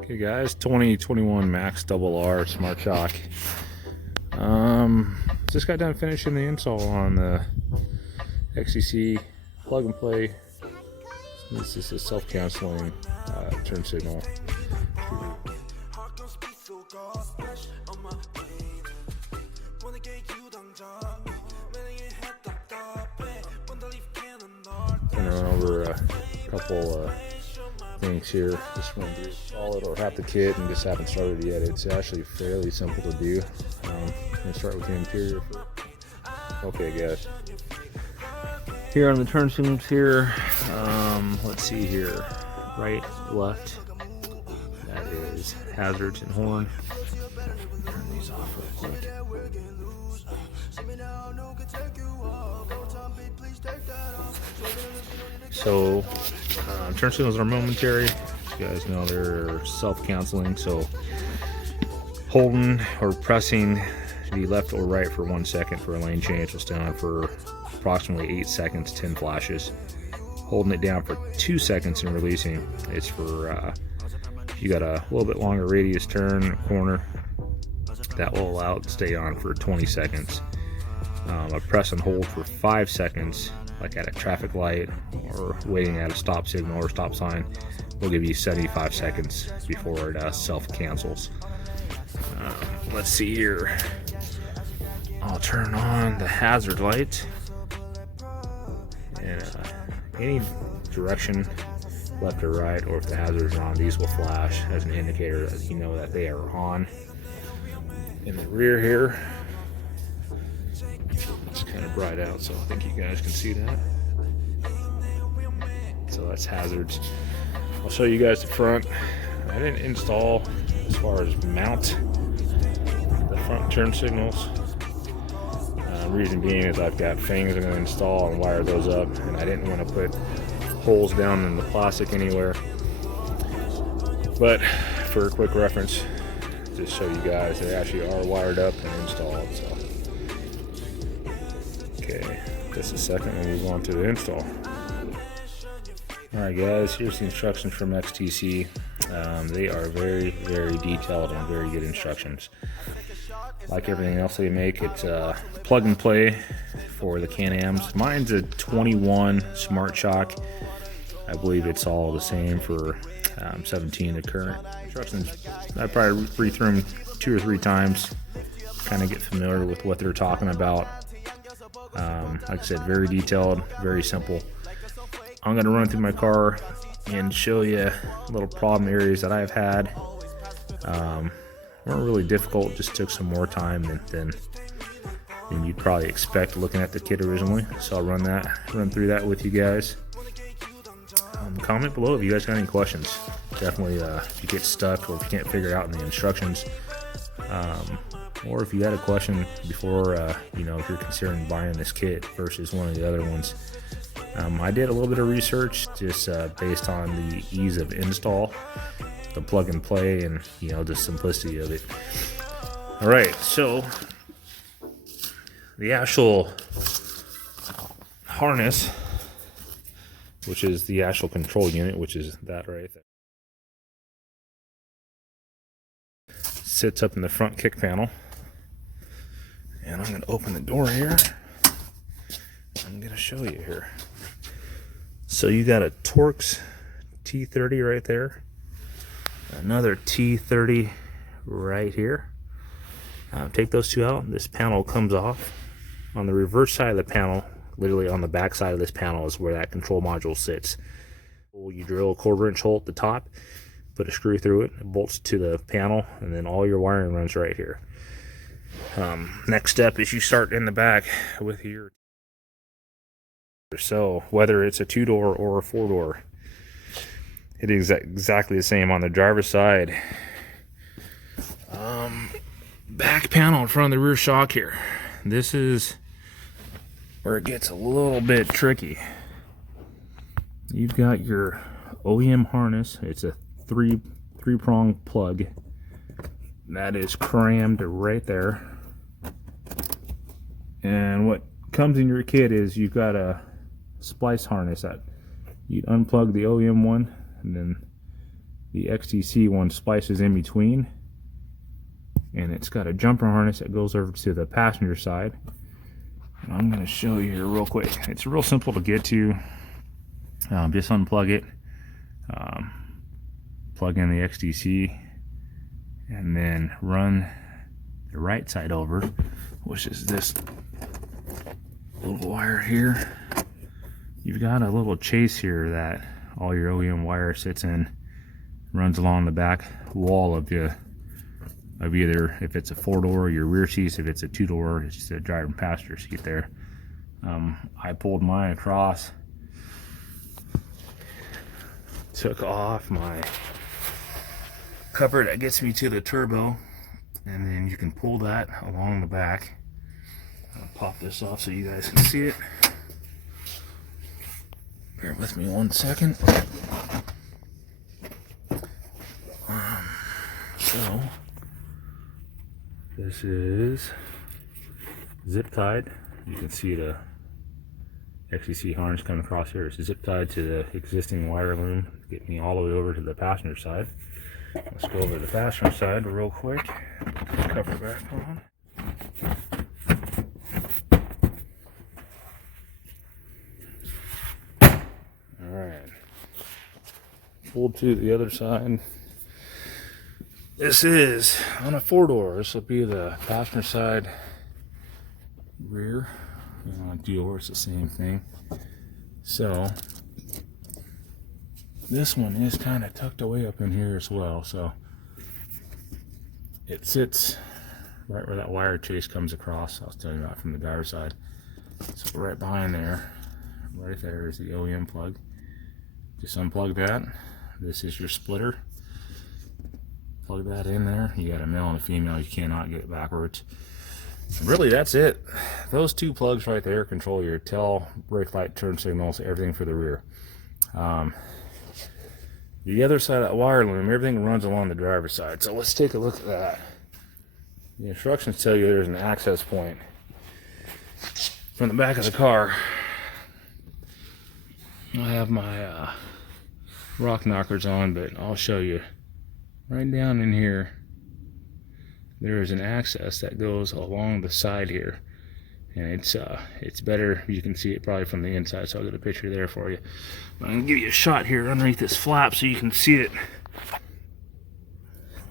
Okay guys, 2021 Max Double R Smart Shock. Just got done finishing the install on the XTC plug and play. This is a self-canceling turn signal. Gonna run over a couple things here. Just run through all it or half the kit and just haven't started yet. It's actually fairly simple to do. I'm gonna start with the interior first. Okay guys. Here on the turn signals here, let's see here, right, left, that is hazards and horn. Turn these off real quick. So, turn signals are momentary. You guys know they're self-canceling, so holding or pressing the left or right for 1 second for a lane change will stay on for approximately 8 seconds, 10 flashes. Holding it down for 2 seconds and releasing, it's for you got a little bit longer radius turn, corner, that will allow it to stay on for 20 seconds. A press and hold for 5 seconds, like at a traffic light or waiting at a stop signal or stop sign, will give you 75 seconds before it self-cancels. Let's see here. I'll turn on the hazard light, and any direction, left or right, or if the hazards are on, these will flash as an indicator that you know that they are on. In the rear here, it's kind of bright out, so I think you guys can see that. So that's hazards. I'll show you guys the front. I didn't install as far as mount the front turn signals. Reason being is I've got things I'm going to install and wire those up, and I didn't want to put holes down in the plastic anywhere. But for a quick reference, just show you guys, they actually are wired up and installed. So, okay, just a second, we'll move on to the install. Alright guys, here's the instructions from XTC. They are very, very detailed and very good instructions. Like everything else they make, it's plug and play for the Can-Ams. Mine's a 21 Smart Shock. I believe it's all the same for 17, the current instructions. I probably read through them 2 or 3 times, kind of get familiar with what they're talking about. Like I said, very detailed, very simple. I'm going to run through my car and show you little problem areas that I've had. Weren't really difficult, just took some more time than you'd probably expect looking at the kit originally. So I'll run through that with you guys. Comment below if you guys got any questions. Definitely if you get stuck or if you can't figure it out in the instructions, or if you had a question before, you know, if you're considering buying this kit versus one of the other ones. I did a little bit of research just based on the ease of install, the plug and play, and you know, the simplicity of it. All right, so the actual harness, which is the actual control unit, which is that right there, sits up in the front kick panel. And I'm going to open the door here. I'm going to show you here. So you got a Torx T30 right there, another T30 right here. Take those two out, this panel comes off. On the reverse side of the panel, literally on the back side of this panel, is where that control module sits. You drill a 1/4 inch hole at the top, put a screw through it, it bolts to the panel, and then all your wiring runs right here. Next step is you start in the back with your, so whether it's a 2-door or a 4-door, it is exactly the same on the driver's side. Back panel in front of the rear shock here. This is where it gets a little bit tricky. You've got your OEM harness. It's a three-prong plug that is crammed right there. And what comes in your kit is you've got a splice harness that you'd unplug the OEM one, and then The XTC one splices in between, and it's got a jumper harness that goes over to the passenger side. And I'm going to show you here real quick. It's real simple to get to. Just unplug it, plug in the XTC, and then run the right side over, which is this little wire here. You've got a little chase here that all your OEM wire sits in, runs along the back wall of either, if it's a 4-door, your rear seats; if it's a 2-door, it's just a driver and passenger seat there. I pulled mine across, took off my cover that gets me to the turbo, and then you can pull that along the back. I'll pop this off so you guys can see it. Bear with me 1 second. So this is zip tied. You can see the XTC harness coming across here. It's zip tied to the existing wire loom, get me all the way over to the passenger side. Let's go over to the passenger side real quick. Put the cover back on. Alright. Pulled to the other side. This is on a 4-door. This will be the passenger side rear. Door, it's the same thing. So this one is kind of tucked away up in here as well. So it sits right where that wire chase comes across. I was telling you about from the driver's side. So right behind there, right there is the OEM plug. Just unplug that. This is your splitter. Plug that in there. You got a male and a female. You cannot get it backwards. Really, that's it. Those 2 plugs right there control your tail, brake light, turn signals, everything for the rear. The other side of that wire loom, everything runs along the driver's side. So let's take a look at that. The instructions tell you there's an access point from the back of the car. I have my rock knockers on, but I'll show you. Right down in here, there is an access that goes along the side here, and it's better. You can see it probably from the inside, so I'll get a picture there for you. But I'm gonna give you a shot here underneath this flap so you can see it.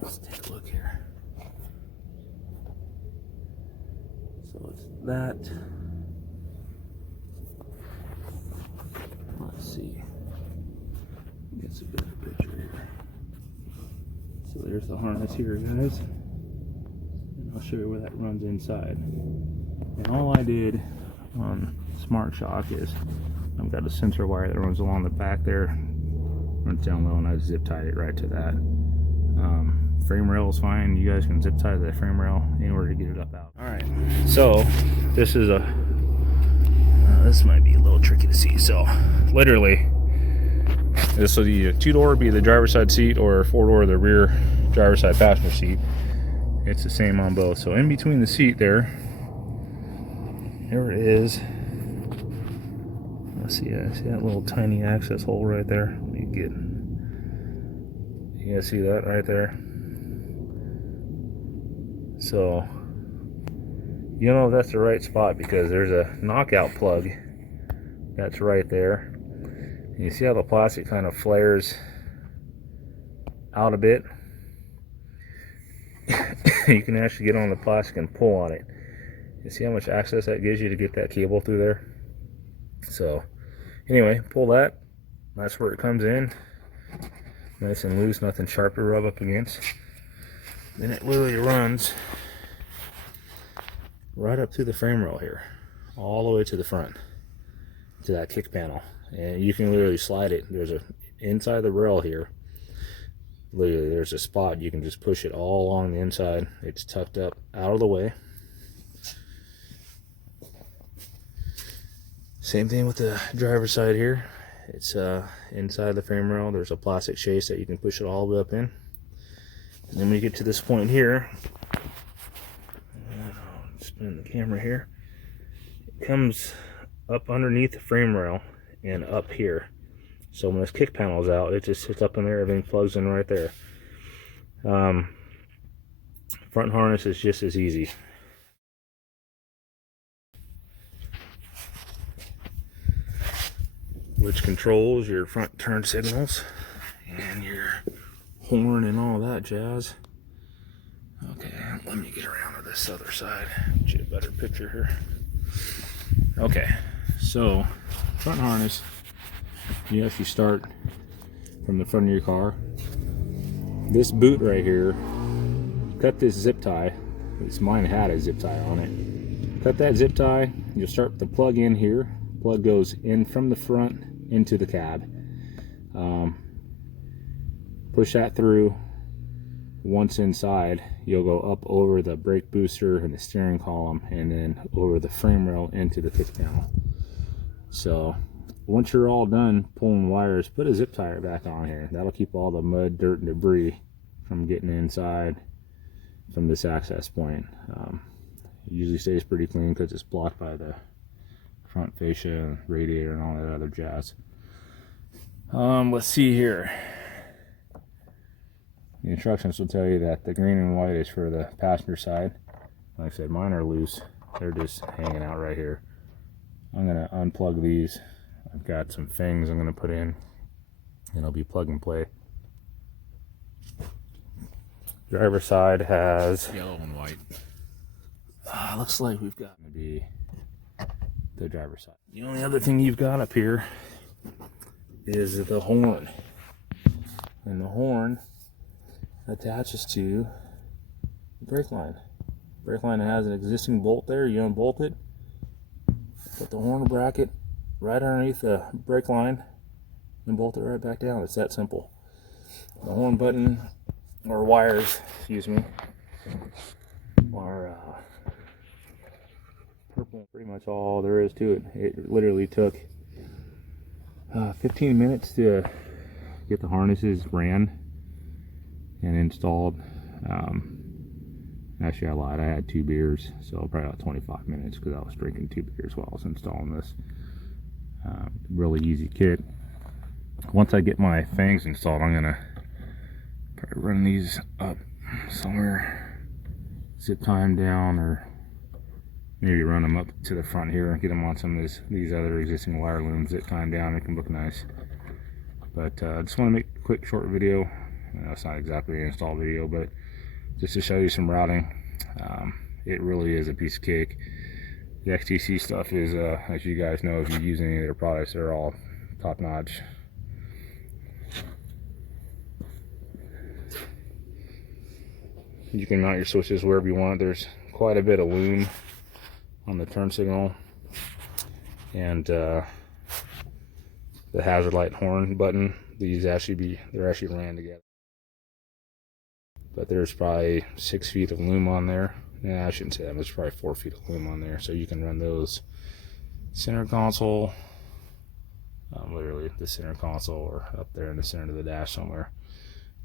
Let's take a look here. So it's that. Let's see. Get a better picture here. So there's the harness here, guys. I'll show you where that runs inside. And all I did on Smart Shock is I've got a sensor wire that runs along the back there, runs down low, and I zip tied it right to that. Frame rail is fine. You guys can zip tie the frame rail in order to get it up out. Alright, so this is this might be a little tricky to see. So literally, this will be a 2-door, be the driver's side seat, or 4-door, the rear driver's side passenger seat. It's the same on both. So in between the seat there it is. Let's see, I see that little tiny access hole right there. Let me get, you guys see that right there? So you know that's the right spot because there's a knockout plug that's right there. And you see how the plastic kind of flares out a bit? You can actually get on the plastic and pull on it. You see how much access that gives you to get that cable through there? So anyway, pull that. That's where it comes in. Nice and loose, nothing sharp to rub up against. Then it literally runs right up through the frame rail here, all the way to the front, to that kick panel. And you can literally slide it. There's a, inside the rail here, literally there's a spot you can just push it all along the inside. It's tucked up out of the way. Same thing with the driver's side here. It's inside the frame rail. There's a plastic chase that you can push it all the way up in. And then we get to this point here, I'll spin the camera here. It comes up underneath the frame rail and up here. So when this kick panel is out, it just sits up in there, everything plugs in right there. Front harness is just as easy. Which controls your front turn signals and your horn and all that jazz. Okay, let me get around to this other side, get you a better picture here. Okay, so front harness, you actually start from the front of your car. This boot right here, cut this zip tie. Mine had a zip tie on it. Cut that zip tie, you'll start with the plug in here. Plug goes in from the front into the cab. Push that through. Once inside, you'll go up over the brake booster and the steering column, and then over the frame rail into the kick panel. So once you're all done pulling wires, put a zip tie back on here. That'll keep all the mud, dirt, and debris from getting inside from this access point. It usually stays pretty clean because it's blocked by the front fascia, radiator, and all that other jazz. Let's see here. The instructions will tell you that the green and white is for the passenger side. Like I said, mine are loose. They're just hanging out right here. I'm going to unplug these. I've got some things I'm going to put in, and it'll be plug and play. Driver side has yellow and white. Looks like we've got to be the driver's side. The only other thing you've got up here is the horn. And the horn attaches to the brake line. Brake line has an existing bolt there. You unbolt it, put the horn bracket right underneath the brake line, and bolt it right back down. It's that simple. The horn button, or wires, excuse me, are purple. Pretty much all there is to it. It literally took 15 minutes to get the harnesses ran and installed. Actually, I lied. I had 2 beers, so probably about 25 minutes because I was drinking 2 beers while I was installing this. Really easy kit. Once I get my fangs installed, I'm gonna probably run these up somewhere, zip tie them down, or maybe run them up to the front here and get them on some of these other existing wire looms, zip tie them down, make them look nice. But I just want to make a quick short video. It's not exactly an install video, but just to show you some routing. It really is a piece of cake. The XTC stuff is, as you guys know, if you use any of their products, they're all top notch. You can mount your switches wherever you want. There's quite a bit of loom on the turn signal, and the hazard light horn button. They're actually ran together. But there's probably 6 feet of loom on there. Yeah, I shouldn't say that. There's probably 4 feet of loom on there, so you can run those. Center console, literally the center console, or up there in the center of the dash somewhere.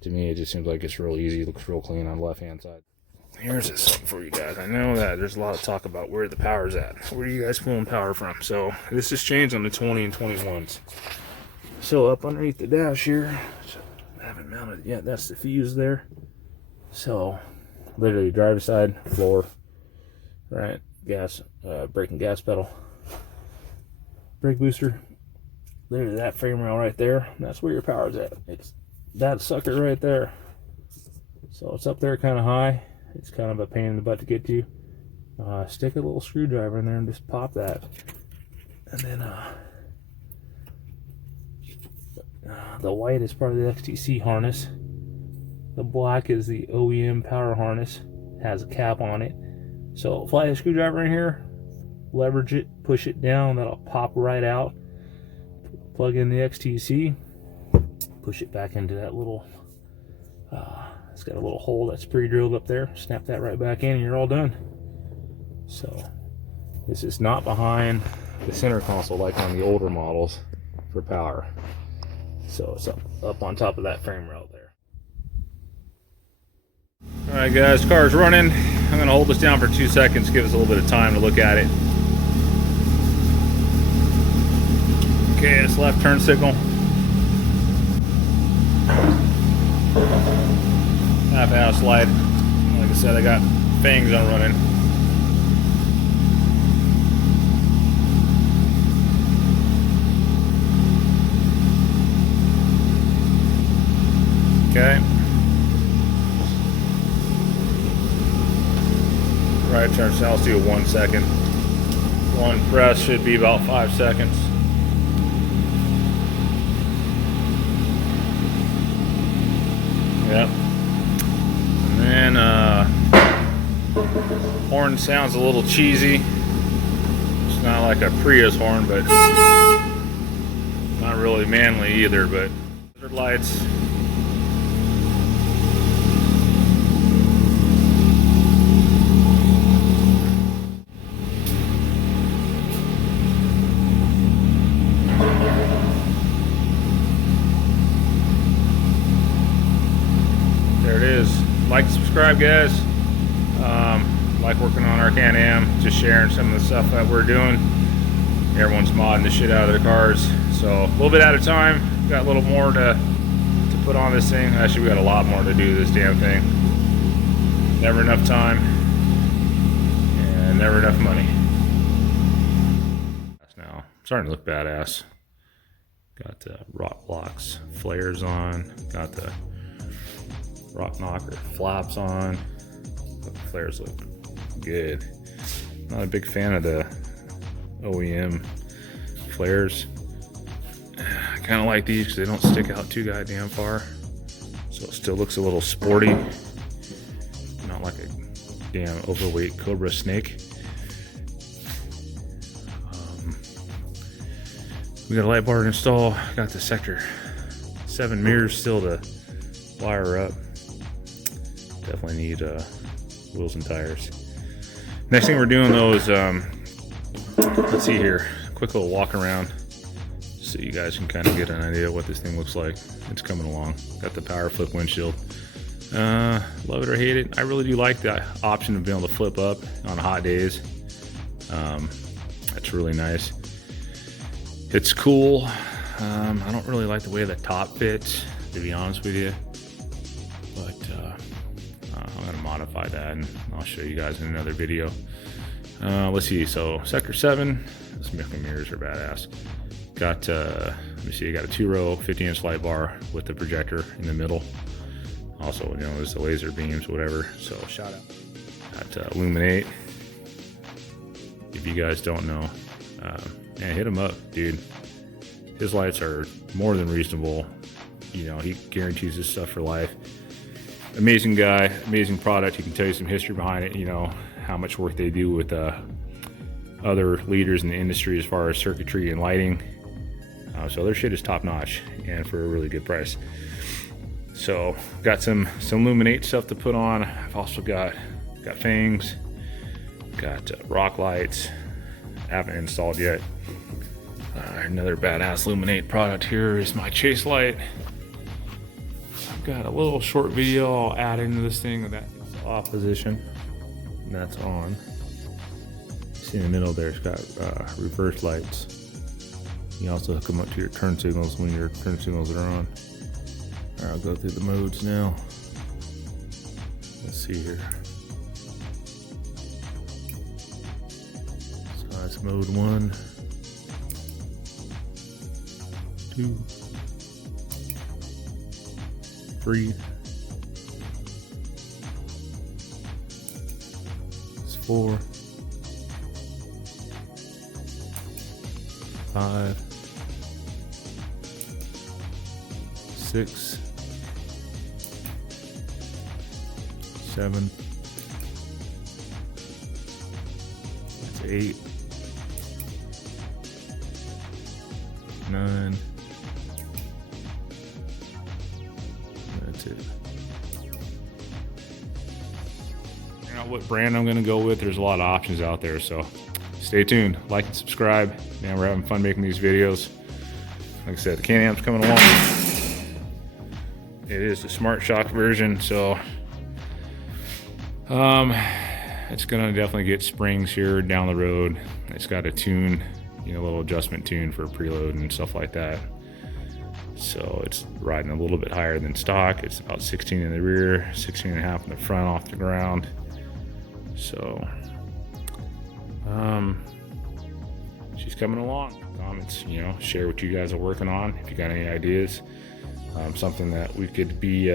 To me, it just seems like it's real easy. It looks real clean on the left-hand side. Here's something for you guys. I know that there's a lot of talk about where the power's at. Where are you guys pulling power from? So this has changed on the 20 and 21s. So up underneath the dash here, which I haven't mounted yet, that's the fuse there. So literally driver's side, floor, right, gas, brake and gas pedal, brake booster, literally that frame rail right there, that's where your power's at. It's that sucker right there. So it's up there kind of high. It's kind of a pain in the butt to get to. Stick a little screwdriver in there and just pop that. And then the white is part of the XTC harness. The black is the OEM power harness. Has a cap on it. So fly a screwdriver in here, leverage it, push it down, that'll pop right out. Plug in the XTC, push it back into that little, it's got a little hole that's pre-drilled up there. Snap that right back in and you're all done. So this is not behind the center console like on the older models for power. So it's up on top of that frame rail there. Alright guys, car's running. I'm going to hold this down for 2 seconds, give us a little bit of time to look at it. Okay, it's left turn signal. half-ass light. Like I said, I got fangs on running. Okay. Right turn south, do 1 second. One press should be about 5 seconds. Yep. And then horn sounds a little cheesy. It's not like a Prius horn, but not really manly either. But lights. There it is. Like, subscribe, guys. Like working on our Can-Am, just sharing some of the stuff that we're doing. Everyone's modding the shit out of their cars. So a little bit at a time. Got a little more to put on this thing. Actually, we got a lot more to do this damn thing. Never enough time and never enough money. Now starting to look badass. Got the RokBlokz flares on. Got the rock knocker flaps on. The flares look good. Not a big fan of the OEM flares. I kind of like these because they don't stick out too goddamn far, so it still looks a little sporty, not like a damn overweight cobra snake. We got a light bar to install. Got the sector 7 mirrors still to wire up. Definitely need wheels and tires. Next thing we're doing though is let's see here, quick little walk around so you guys can kind of get an idea of what this thing looks like. It's coming along. Got the power flip windshield. Love it or hate it. I really do like the option of being able to flip up on hot days. That's really nice. It's cool. I don't really like the way the top fits, to be honest with you, but I'm gonna modify that and I'll show you guys in another video. Let's see, so sector 7, those mirrors are badass. Got let me see, I got a 2-row 50-inch light bar with the projector in the middle. Also, you know, there's the laser beams, whatever. So shout out at LLumen8. If you guys don't know, man, hit him up, dude. His lights are more than reasonable. You know, he guarantees this stuff for life. Amazing guy, amazing product. He can tell you some history behind it, you know, how much work they do with other leaders in the industry as far as circuitry and lighting. So their shit is top notch and for a really good price. So got some LLumen8 stuff to put on. I've also got fangs, got rock lights. I haven't installed yet. Another badass LLumen8 product here is my chase light. I've got a little short video I'll add into this thing. That's off position and that's on. See in the middle there, it's got reverse lights. You also hook them up to your turn signals when your turn signals are on. All right, I'll go through the modes now. Let's see here. So that's mode 1, 2, 3. It's 4, 5, 6, 7. That's 8, 9. That's it. Figuring out what brand I'm going to go with. There's a lot of options out there, so stay tuned. Like and subscribe. Man, we're having fun making these videos. Like I said, the Can-Am's coming along. It is the Smart Shock version, so it's gonna definitely get springs here down the road. It's got a tune, you know, a little adjustment tune for preload and stuff like that. So it's riding a little bit higher than stock. It's about 16 in the rear, 16 and a half in the front off the ground. So she's coming along. Comments, you know, share what you guys are working on. If you got any ideas, something that we could be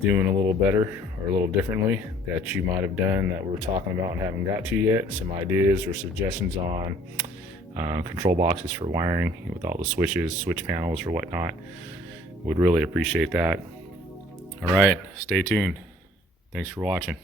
doing a little better or a little differently that you might have done that we're talking about and haven't got to yet. Some ideas or suggestions on control boxes for wiring with all the switches, switch panels or whatnot. Would really appreciate that. All right, stay tuned. Thanks for watching.